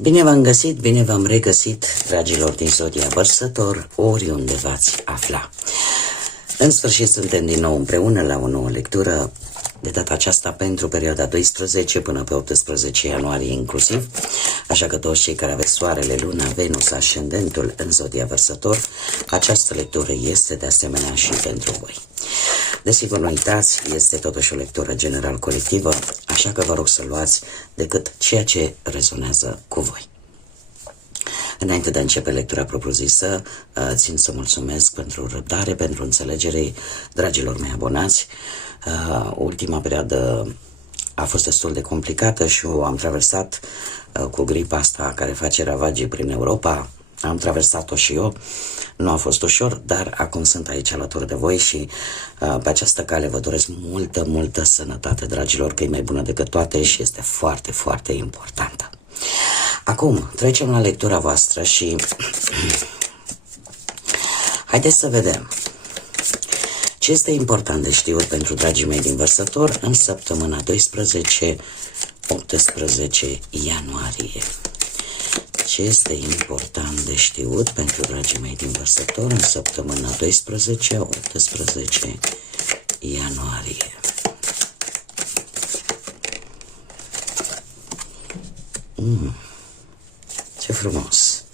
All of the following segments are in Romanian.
Bine v-am găsit, bine v-am regăsit, dragilor din Zodia Vărsător, oriunde v-ați afla. În sfârșit suntem din nou împreună la o nouă lectură, de data aceasta pentru perioada 12 până pe 18 ianuarie inclusiv, așa că toți cei care aveți Soarele, Luna, Venus, Ascendentul în Zodia Vărsător, această lectură este de asemenea și pentru voi. Desigur, nu uitați, este totuși o lectură general colectivă, așa că vă rog să luați decât ceea ce rezonează cu voi. Înainte de a începe lectura propriu-zisă, țin să mulțumesc pentru răbdare, pentru înțelegere, dragilor mei abonați. Ultima perioadă a fost destul de complicată și o am traversat cu gripa asta care face ravagii prin Europa. Am traversat-o și eu, nu a fost ușor, dar acum sunt aici alături de voi și pe această cale vă doresc multă sănătate, dragilor, că e mai bună decât toate și este foarte importantă. Acum, trecem la lectura voastră și haideți să vedem ce este important de știut pentru dragii mei din Vărsător în săptămâna 12-18 ianuarie. Ce este important de știut pentru dragii mei din Vărsător în săptămâna 12-18 ianuarie. Ce frumos!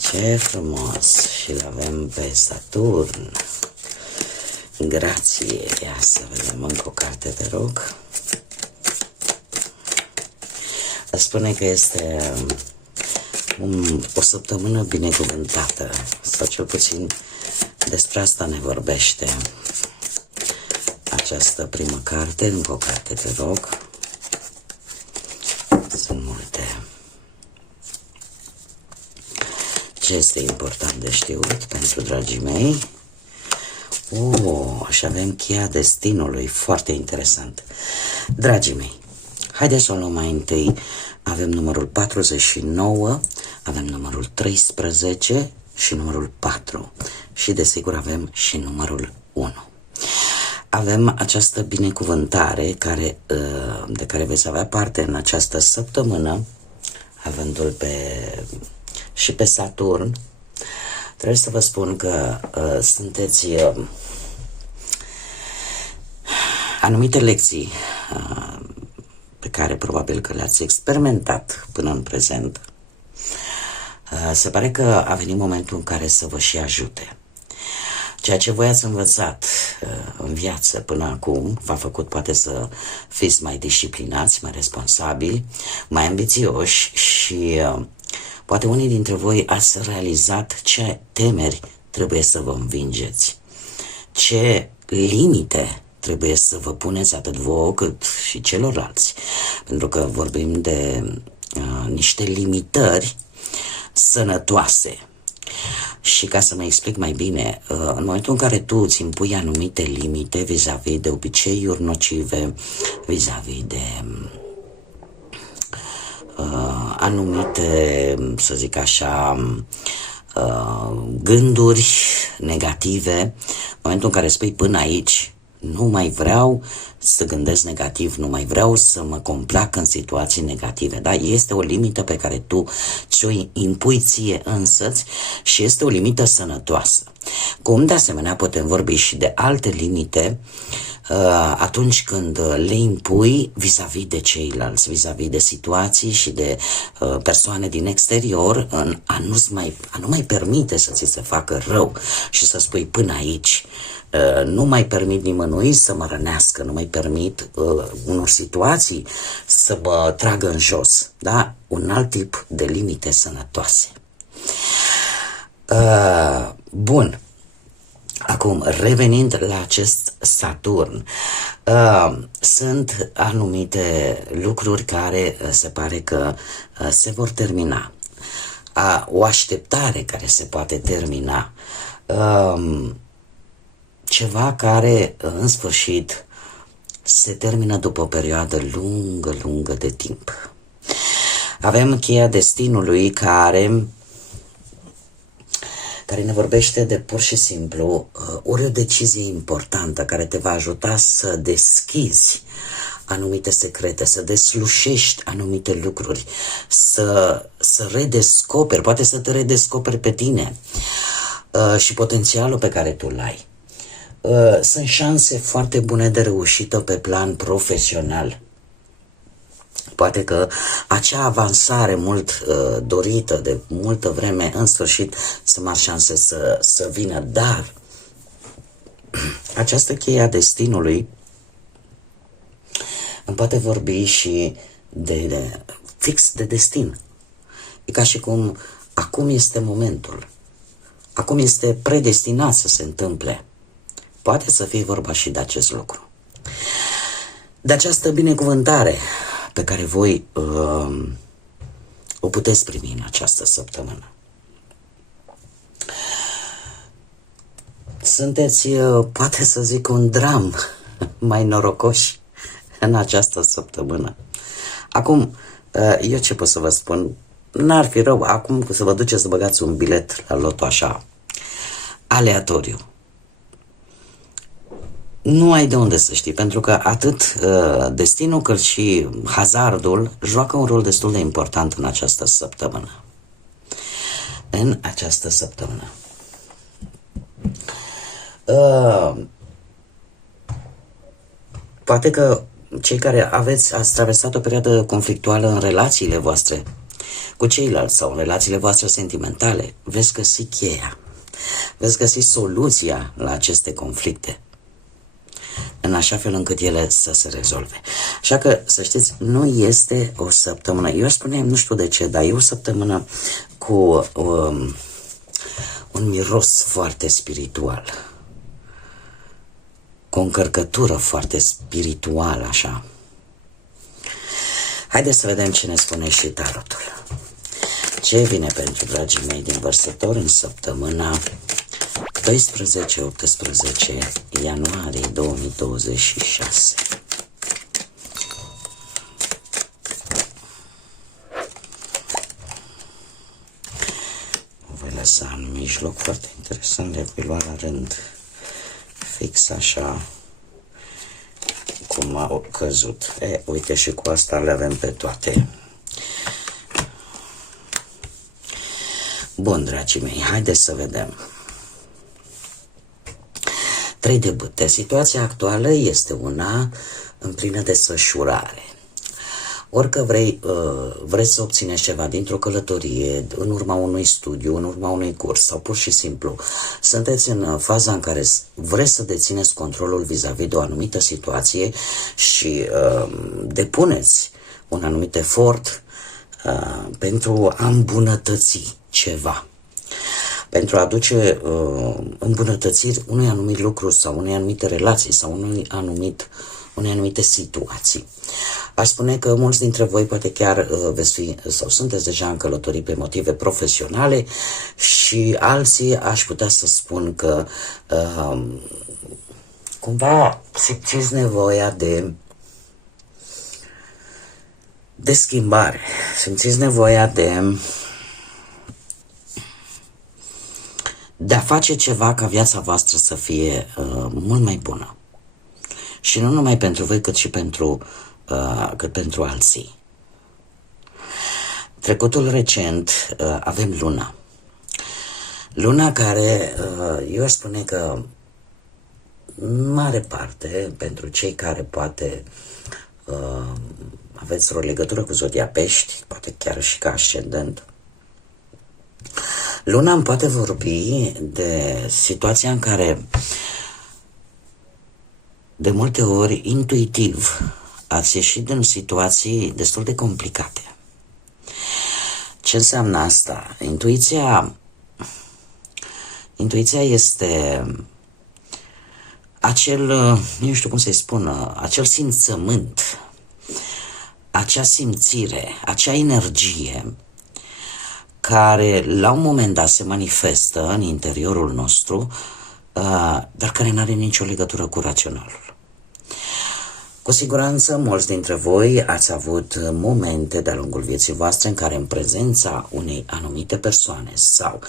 Ce frumos! Și-l avem pe Saturn. Grație! Ia să vedem încă o carte, te rog. Spune că este o săptămână binecuvântată, sau cel puțin despre asta ne vorbește această primă carte. Încă o carte, te rog. Sunt multe. Ce este important de știut pentru dragii mei? Și avem cheia destinului, foarte interesant. Dragii mei, haideți să o luăm mai întâi. Avem numărul 49, avem numărul 13 și numărul 4 și desigur avem și numărul 1. Avem această binecuvântare de care veți avea parte în această săptămână, avându-l și pe Saturn. Trebuie să vă spun că sunteți anumite lecții pe care probabil că le-ați experimentat până în prezent. Se pare că a venit momentul în care să vă și ajute. Ceea ce voi ați învățat în viață până acum v-a făcut poate să fiți mai disciplinați, mai responsabili, mai ambițioși și poate unii dintre voi ați realizat ce temeri trebuie să vă învingeți, ce limite trebuie să vă puneți atât vouă cât și celorlalți, pentru că vorbim de niște limitări sănătoase. Și ca să mă explic mai bine, în momentul în care tu îți impui anumite limite vis-a-vis de obiceiuri nocive, vis-a-vis de anumite, să zic așa, gânduri negative, în momentul în care spui până aici, nu mai vreau să gândesc negativ, nu mai vreau să mă complac în situații negative, da? Este o limită pe care tu ți-o impui ție însăți și este o limită sănătoasă. Cum de asemenea putem vorbi și de alte limite atunci când le impui vis-a-vis de ceilalți, vis-a-vis de situații și de persoane din exterior, a nu mai permite să ți se facă rău și să spui până aici. Nu mai permit nimănui să mă rănească, nu mai permit unor situații să mă tragă în jos, da? Un alt tip de limite sănătoase. Bun. Acum, revenind la acest Saturn, sunt anumite lucruri care se pare că se vor termina. O așteptare care se poate termina. ceva care, în sfârșit, se termină după o perioadă lungă de timp. Avem cheia destinului care ne vorbește de pur și simplu ori o decizie importantă care te va ajuta să deschizi anumite secrete, să deslușești anumite lucruri, să redescoperi, poate să te redescoperi pe tine și potențialul pe care tu îl ai. Sunt șanse foarte bune de reușită pe plan profesional. Poate că acea avansare mult dorită de multă vreme, în sfârșit, sunt mari șanse să vină, dar această cheie a destinului îmi poate vorbi și fix de destin. E ca și cum acum este momentul, acum este predestinat să se întâmple. Poate să fie vorba și de acest lucru. De această binecuvântare pe care voi o puteți primi în această săptămână. Sunteți, poate să zic, un dram mai norocoși în această săptămână. Acum, eu ce pot să vă spun? N-ar fi rău acum să vă duceți să băgați un bilet la loto așa, aleatoriu. Nu ai de unde să știi, pentru că atât destinul cât și hazardul joacă un rol destul de important în această săptămână. În această săptămână. Poate că cei care ați traversat o perioadă conflictuală în relațiile voastre cu ceilalți sau în relațiile voastre sentimentale, veți găsi cheia, veți găsi soluția la aceste conflicte, în așa fel încât ele să se rezolve. Așa că, să știți, nu este o săptămână, eu spuneam, nu știu de ce, dar e o săptămână cu un miros foarte spiritual, cu o încărcătură foarte spirituală, așa. Haideți să vedem ce ne spune și tarotul. Ce vine pentru dragii mei din Vărsători în săptămâna 12-18 ianuarie 2026. Voi lăsa în mijloc, foarte interesant, le voi lua la rând, fix așa cum au căzut. Uite, și cu asta le avem pe toate. Bun, dragii mei, haideți să vedem. 3 de bâte. Situația actuală este una în plină desfășurare. Orică vreți să obțineți ceva dintr-o călătorie, în urma unui studiu, în urma unui curs sau pur și simplu sunteți în faza în care vreți să dețineți controlul vis-a-vis de o anumită situație și depuneți un anumit efort pentru a îmbunătăți ceva, pentru a aduce îmbunătățiri unui anumit lucru sau unei anumite relații sau unei anumite situații. Aș spune că mulți dintre voi poate chiar veți fi sau sunteți deja în călătorii pe motive profesionale și alții aș putea să spun că cumva simțiți nevoia de schimbare, simțiți nevoia de a face ceva ca viața voastră să fie mult mai bună. Și nu numai pentru voi, cât și pentru alții. Trecutul recent avem luna. Luna care, eu aș spune că în mare parte, pentru cei care poate aveți o legătură cu zodia Pești, poate chiar și ca ascendent, luna îmi poate vorbi de situația în care de multe ori, intuitiv, ați ieșit din situații destul de complicate. Ce înseamnă asta? Intuiția este acel, nu știu cum să-i spun, acel simțământ, acea simțire, acea energie care la un moment dat se manifestă în interiorul nostru dar care nu are nicio legătură cu raționalul. Cu siguranță, mulți dintre voi ați avut momente de-a lungul vieții voastre în care în prezența unei anumite persoane sau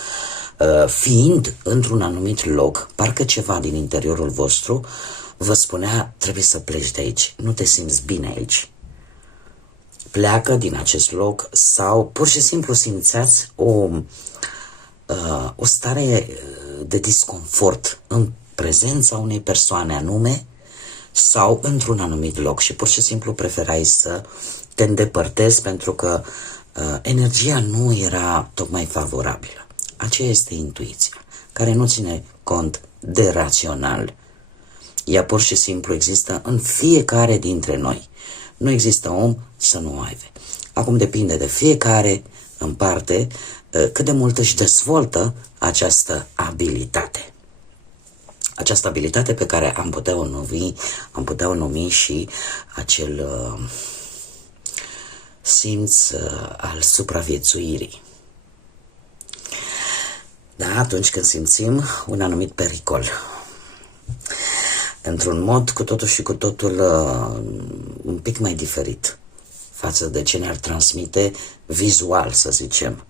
fiind într-un anumit loc, parcă ceva din interiorul vostru vă spunea: trebuie să pleci de aici, nu te simți bine aici. Pleacă din acest loc, sau pur și simplu simțeați o stare de disconfort în prezența unei persoane anume sau într-un anumit loc și pur și simplu preferai să te îndepărtezi pentru că energia nu era tocmai favorabilă. Aceea este intuiția, care nu ține cont de rațional. Ea pur și simplu există în fiecare dintre noi. Nu există om să nu o aibă. Acum depinde de fiecare în parte cât de mult își dezvoltă această abilitate. Această abilitate pe care am putea o numi și acel simț al supraviețuirii. Da, atunci când simțim un anumit pericol, într-un mod cu totul și cu totul un pic mai diferit față de ce ne-ar transmite vizual, să zicem,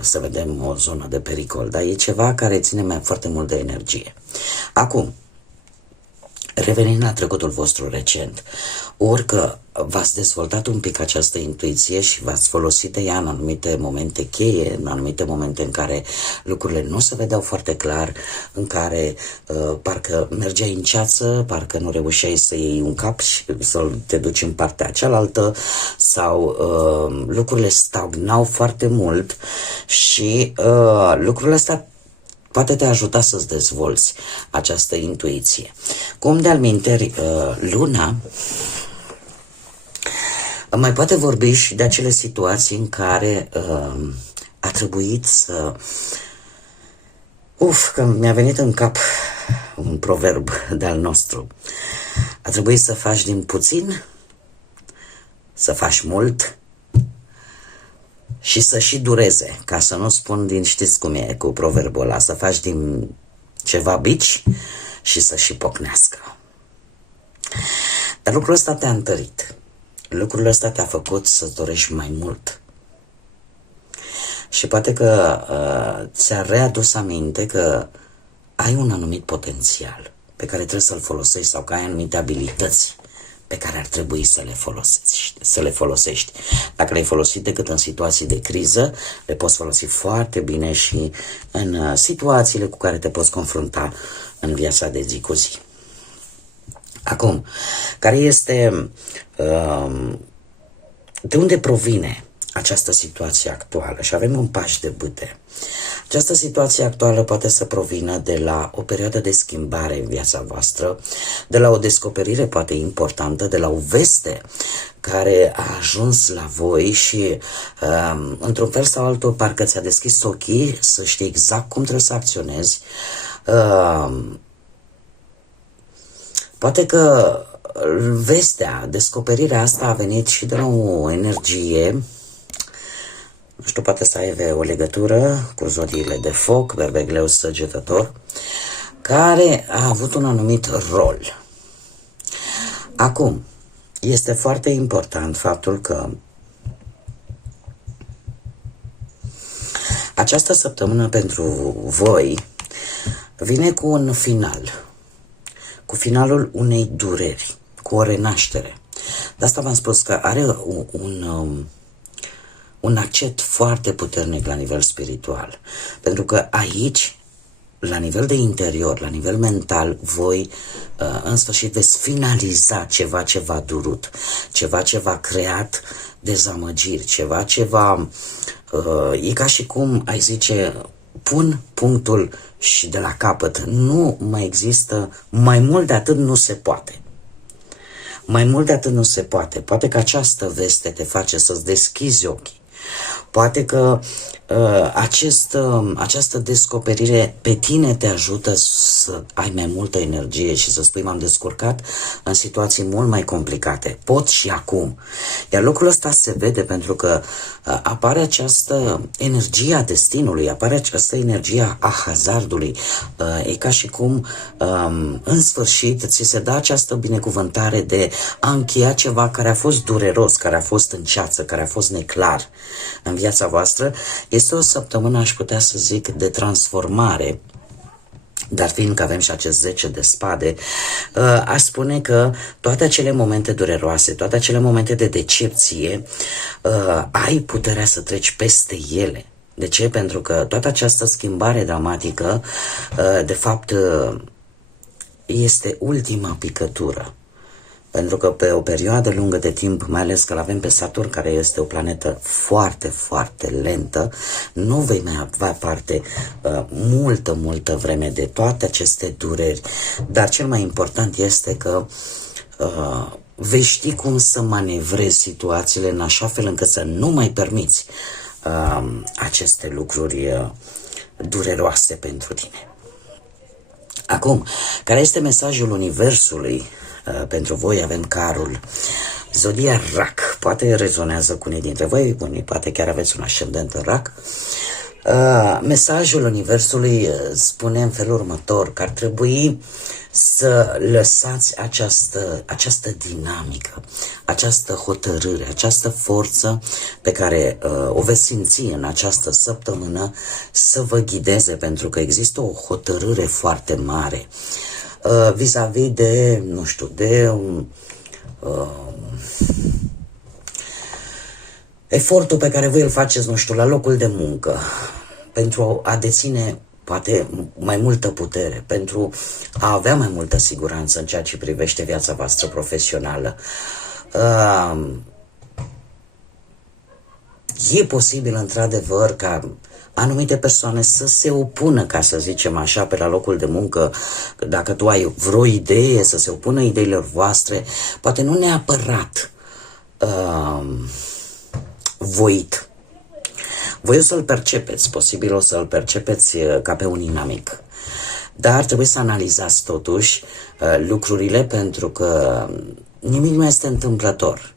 să vedem o zonă de pericol, dar e ceva care ține mai foarte mult de energie. Acum, revenind la trecutul vostru recent, orică v-ați dezvoltat un pic această intuiție și v-ați folosit de ea în anumite momente cheie, în anumite momente în care lucrurile nu se vedeau foarte clar, în care parcă mergeai în ceață, parcă nu reușeai să iei un cap și să te duci în partea cealaltă, sau lucrurile stagnau foarte mult și lucrurile astea poate te ajuta să-ți dezvolți această intuiție. Cum de-al minteri, luna mai poate vorbi și de acele situații în care a trebuit să... că mi-a venit în cap un proverb de-al nostru. A trebuit să faci din puțin, să faci mult și să și dureze, ca să nu spun din, știți cum e cu proverbul ăla, să faci din ceva bici și să și pocnească. Dar lucrul ăsta te-a întărit. Lucrul ăsta te-a făcut să-ți dorești mai mult. Și poate că ți-a readus aminte că ai un anumit potențial pe care trebuie să-l folosești, sau că ai anumite abilități pe care ar trebui să le folosești. Dacă le-ai folosit decât în situații de criză, le poți folosi foarte bine și în situațiile cu care te poți confrunta în viața de zi cu zi. Acum, care este... de unde provine această situație actuală? Și avem un paș de bâte. Această situație actuală poate să provină de la o perioadă de schimbare în viața voastră, de la o descoperire poate importantă, de la o veste care a ajuns la voi și într-un fel sau altul parcă ți-a deschis ochii să știi exact cum trebuie să acționezi. Poate că vestea, descoperirea asta a venit și de la o energie, nu știu, poate să aibă o legătură cu zodiile de foc, berbegleu, săgetător, care a avut un anumit rol. Acum, este foarte important faptul că această săptămână pentru voi vine cu un final, cu finalul unei dureri, cu o renaștere. De asta v-am spus că are un accent foarte puternic la nivel spiritual. Pentru că aici, la nivel de interior, la nivel mental, voi în sfârșit veți finaliza ceva ce v-a durut, ceva ce v-a creat dezamăgiri, ceva ce v-a... e ca și cum ai zice, pun punctul și de la capăt. Nu mai există, mai mult de atât nu se poate. Mai mult de atât nu se poate. Poate că această veste te face să-ți deschizi ochii. Poate că această descoperire pe tine te ajută să ai mai multă energie și să spui m-am descurcat în situații mult mai complicate. Pot și acum. Iar lucrul ăsta se vede pentru că apare această energie a destinului, apare această energie a hazardului. E ca și cum în sfârșit ți se dă această binecuvântare de a încheia ceva care a fost dureros, care a fost în ceață, care a fost neclar în viața voastră. Este o săptămână, aș putea să zic, de transformare, dar fiindcă avem și acest 10 de spade, aș spune că toate acele momente dureroase, toate acele momente de decepție, ai puterea să treci peste ele. De ce? Pentru că toată această schimbare dramatică, de fapt, este ultima picătură. Pentru că pe o perioadă lungă de timp, mai ales că l-avem pe Saturn, care este o planetă foarte, foarte lentă, nu vei mai avea parte multă vreme de toate aceste dureri. Dar cel mai important este că vei ști cum să manevrezi situațiile în așa fel încât să nu mai permiți aceste lucruri dureroase pentru tine. Acum, care este mesajul Universului pentru voi? Avem Carul, zodia Rac. Poate rezonează cu unii dintre voi, unii poate chiar aveți un ascendent în Rac. Mesajul Universului spune în felul următor, că ar trebui să lăsați această dinamică, această hotărâre, această forță pe care o veți simți în această săptămână să vă ghideze, pentru că există o hotărâre foarte mare vis-a-vis de, nu știu, de efortul pe care voi îl faceți, nu știu, la locul de muncă, pentru a deține poate mai multă putere, pentru a avea mai multă siguranță în ceea ce privește viața voastră profesională. E posibil, într-adevăr, ca anumite persoane să se opună, ca să zicem așa, pe la locul de muncă, dacă tu ai vreo idee, să se opună ideilor voastre, poate nu neapărat voit. Voi o să-l percepeți, posibil o să-l percepeți ca pe un inamic. Dar trebuie să analizați totuși lucrurile, pentru că nimic nu este întâmplător.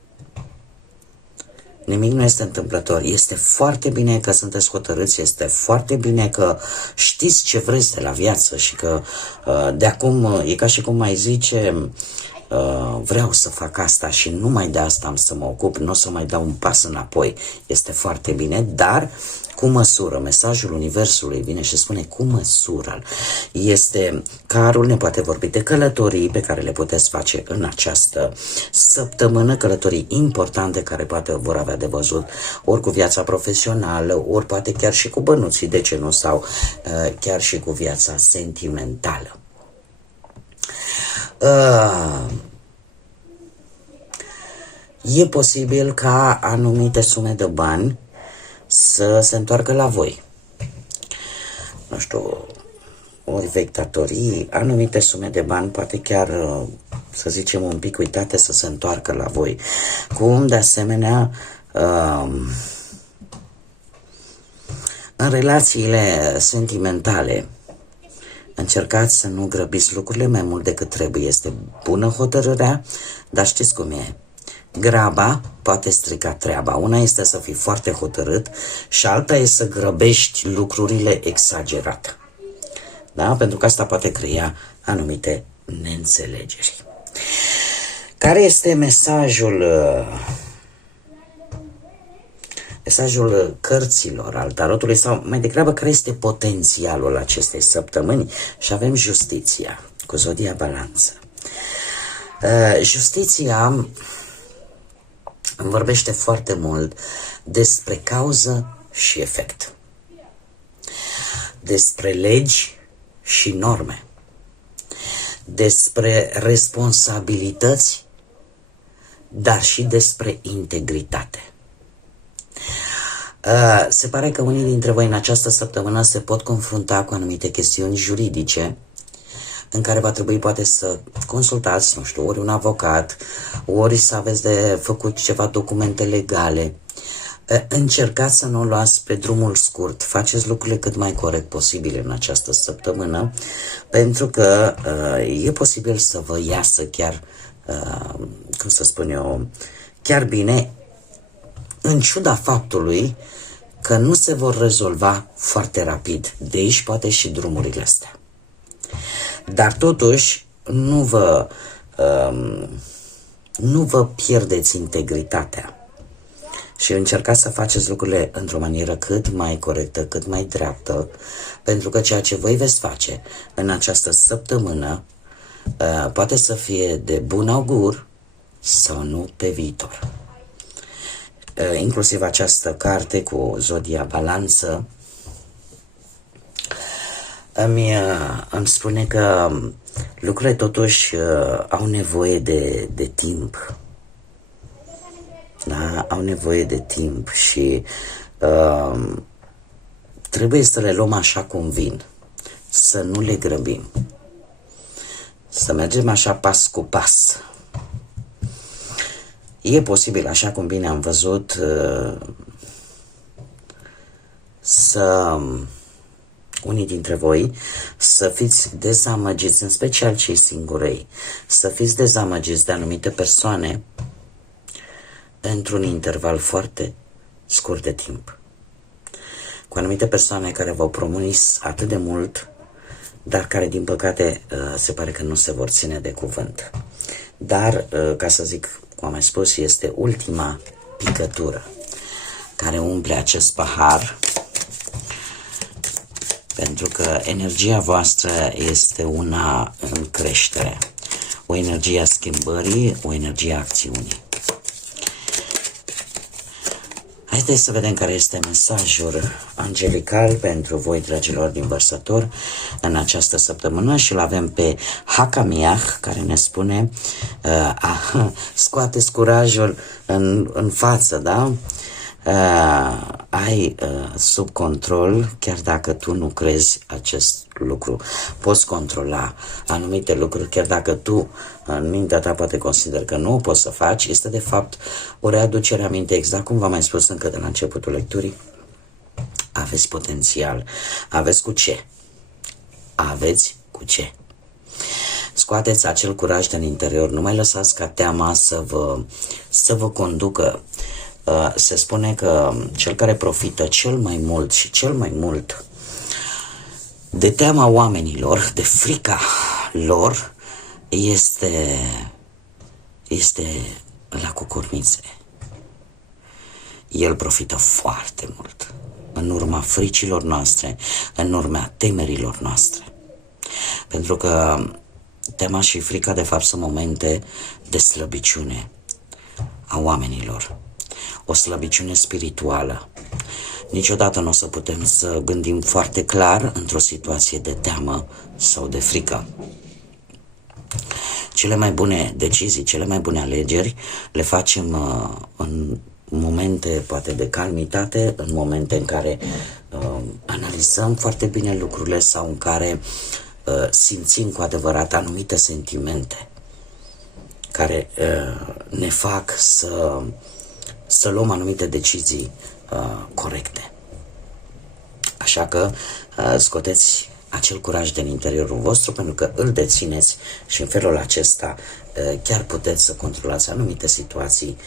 Nimic nu este întâmplător. Este foarte bine că sunteți hotărâți, este foarte bine că știți ce vreți de la viață și că de acum e ca și cum mai zice, vreau să fac asta și numai de asta am să mă ocup, nu o să mai dau un pas înapoi. Este foarte bine, dar cu măsură. Mesajul Universului vine și spune cu măsură. Este, Carul ne poate vorbi de călătorii pe care le puteți face în această săptămână, călătorii importante care poate vor avea de văzut ori cu viața profesională, ori poate chiar și cu bănuții, de ce nu, sau chiar și cu viața sentimentală. E posibil ca anumite sume de bani să se întoarcă la voi. Nu știu, ori vechi datorii, anumite sume de bani, poate chiar, să zicem, un pic uitate, să se întoarcă la voi. Cum, de asemenea, în relațiile sentimentale, încercați să nu grăbiți lucrurile mai mult decât trebuie. Este bună hotărârea, dar știți cum e. Graba poate strica treaba. Una este să fii foarte hotărât și alta este să grăbești lucrurile exagerat. Da? Pentru că asta poate crea anumite neînțelegeri. Care este mesajul cărților, al tarotului, sau mai degrabă care este potențialul acestei săptămâni? Și avem justiția cu zodia Balanță. Justiția vorbește foarte mult despre cauză și efect, despre legi și norme, despre responsabilități, dar și despre integritate. Se pare că unii dintre voi în această săptămână se pot confrunta cu anumite chestiuni juridice în care va trebui poate să consultați, nu știu, ori un avocat, ori să aveți de făcut ceva documente legale. Încercați să nu o luați pe drumul scurt, faceți lucrurile cât mai corect posibil în această săptămână, pentru că e posibil să vă iasă chiar, cum să spun eu, chiar bine, în ciuda faptului că nu se vor rezolva foarte rapid, de aici poate și drumurile astea. Dar totuși nu vă pierdeți integritatea și încercați să faceți lucrurile într-o manieră cât mai corectă, cât mai dreaptă, pentru că ceea ce voi veți face în această săptămână poate să fie de bun augur sau nu pe viitor. Inclusiv această carte cu Zodia Balanță îmi spune că lucrurile totuși au nevoie de timp. Da? Au nevoie de timp și trebuie să le luăm așa cum vin, să nu le grăbim, să mergem așa pas cu pas. E posibil, așa cum bine am văzut, să unii dintre voi să fiți dezamăgiți, în special cei singurei, să fiți dezamăgiți de anumite persoane într-un interval foarte scurt de timp. Cu anumite persoane care v-au promis atât de mult, dar care, din păcate, se pare că nu se vor ține de cuvânt. Dar, ca să zic, cum am mai spus, este ultima picătură care umple acest pahar, pentru că energia voastră este una în creștere, o energie a schimbării, o energie a acțiunii. Haideți să vedem care este mesajul angelical pentru voi, dragilor din Vărsător, în această săptămână, și îl avem pe Hakamiah, care ne spune scoateți curajul în față, da? Ai sub control, chiar dacă tu nu crezi acest lucru. Poți controla anumite lucruri, chiar dacă tu în mintea ta poate consider că nu o poți să faci. Este de fapt o readucere a minte, exact cum v-am mai spus încă de la începutul lecturii. Aveți potențial, aveți cu ce. Aveți cu ce. Scoateți acel curaj din interior, nu mai lăsați ca teama să vă conducă. Se spune că cel care profită cel mai mult și cel mai mult de teama oamenilor, de frica lor, este la cucornițe. El profită foarte mult în urma fricilor noastre, în urma temerilor noastre. Pentru că teama și frica, de fapt, sunt momente de slăbiciune a oamenilor. O slăbiciune spirituală. Niciodată nu o să putem să gândim foarte clar într-o situație de teamă sau de frică. Cele mai bune decizii, cele mai bune alegeri le facem în momente poate de calmitate, în momente în care analizăm foarte bine lucrurile sau în care simțim cu adevărat anumite sentimente care ne fac să luăm anumite decizii corecte. Așa că scoteți acel curaj din interiorul vostru, pentru că îl dețineți și în felul acesta chiar puteți să controlați anumite situații,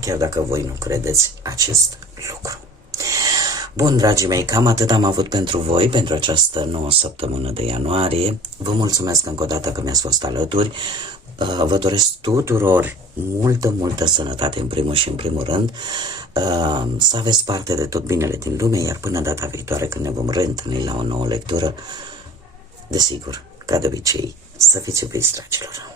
chiar dacă voi nu credeți acest lucru. Bun, dragii mei, cam atât am avut pentru voi, pentru această nouă săptămână de ianuarie. Vă mulțumesc încă o dată că mi-ați fost alături. Vă doresc tuturor multă sănătate în primul și în primul rând, să aveți parte de tot binele din lume, iar până data viitoare când ne vom reîntâlni la o nouă lectură, desigur, ca de obicei, să fiți iubiți, dragilor.